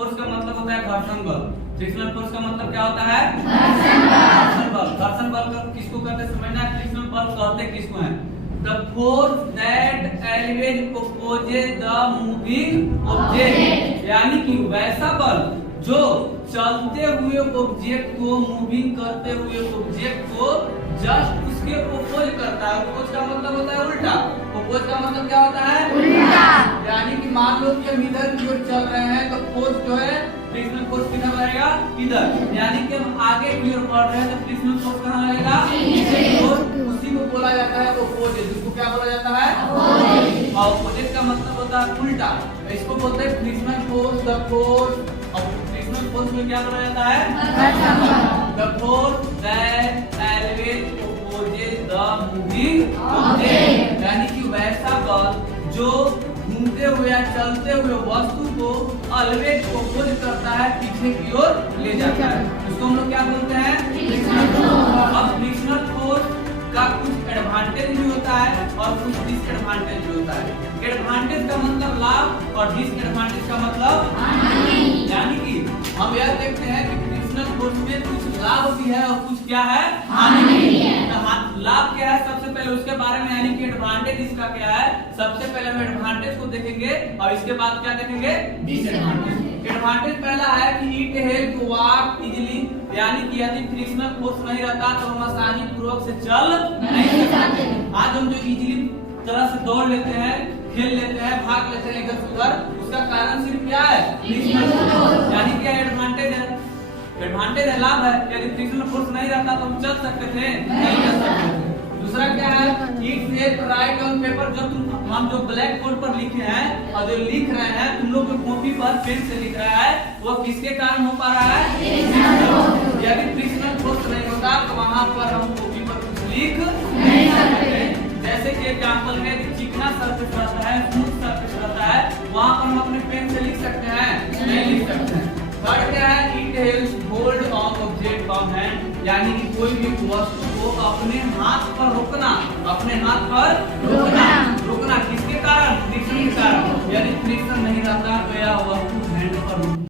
Force का मतलब होता है घर्षण बल। फ्रिक्शनल फोर्स का मतलब क्या होता है? घर्षण बल। घर्षण बल किसको कहते हैं समझना है? फ्रिक्शनल बल कहते किसको हैं? The force that elevates opposes the moving object, यानी कि वैसा बल जो चलते हुए ऑब्जेक्ट को, मूविंग करते हुए ऑब्जेक्ट को जस्ट उसके ओपोज करता है। ओपोज का मतलब होता है उल्टा। ओपोज का मतलब क्या होता है? उल्टा। यानी कि मान लो कि हम इधर की ओर चल रहे हैं तो फोर्स जो है फ्रिक्शनल फोर्स किधर रहेगा? इधर। यानी कि हम आगे की ओर बढ़ रहे हैं तो फ्रिक्शनल फोर्स कहाँ रहेगा? और उसी को बोला जाता है ओपोजिट। इसको क्या बोला जाता है? ऑपोजिट। और ऑपोजिट का मतलब होता है उल्टा। इसको बोलते हैं फ्रिक्शनल फोर्स, द फोर्स। और फ्रिक्शनल फोर्स में क्या बोला जाता है? The force that elevates opposes the moving object, यानी कि वैसा बल जो घूमते हुए या चलते हुए वस्तु को ऑलवेज ओपोज करता है, पीछे की ओर ले जाता है। इसको हम लोग क्या बोलते हैं? अब फ्रिक्शनल फोर्स का कुछ एडवांटेज भी होता है और कुछ डिसएडवांटेज भी होता है। एडवांटेज का मतलब लाभ और डिसएडवांटेज का मतलब हानि। यानी कि हम यह देखते हैं कि फ्रिक्शनल फोर्स में कुछ लाभ भी है और कुछ क्या है? हानि भी है। लाभ क्या है सबसे पहले उसके बारे में, यानी कि एडवांटेज इसका क्या है? सबसे पहले हम एडवांटेज को देखेंगे और इसके बाद क्या देखेंगे? डिसएडवांटेज। एडवांटेज पहला है कि इट हेल्प वॉक इजीली, यानी कि यदि फ्रिक्शनल फोर्स नहीं रहता तो हम आसानी पूर्वक से चल नहीं सकते। आज हम जो इजीली तरह से दौड़ लेते हैं, खेल लेते हैं, भाग लेते हैं इधर उधर, उसका कारण सिर्फ क्या है? Frictional force. यानी कि एडवांटेज है, एडवांटेज है, लाभ है। यदि फ्रिक्शनल फोर्स नहीं रहता तो हम चल सकते थे? नहीं चल सकते थे। दूसरा क्या है? It help right on paper. जो हम जो ब्लैक बोर्ड पर लिखे हैं और जो लिख रहे हैं, तुम लोग जो कॉपी पर पेन से लिख रहा है, वो किसके कारण हो पा रहा है? यदि फ्रिक्शनल फोर्स नहीं होता तो वहां पर हम कॉपी पर कुछ लिख नहीं सकते। जैसे कि एग्जांपल में चिकना सरफेस रहता है, स्मूथ सरफेस रहता है, वहां पर हम अपने पेन से लिख सकते हैं? नहीं लिख सकते हैं। थर्ड क्या है? It helps hold on object from hand, यानी कि कोई भी वस्तु को अपने हाथ पर रोकना, अपने हाथ पर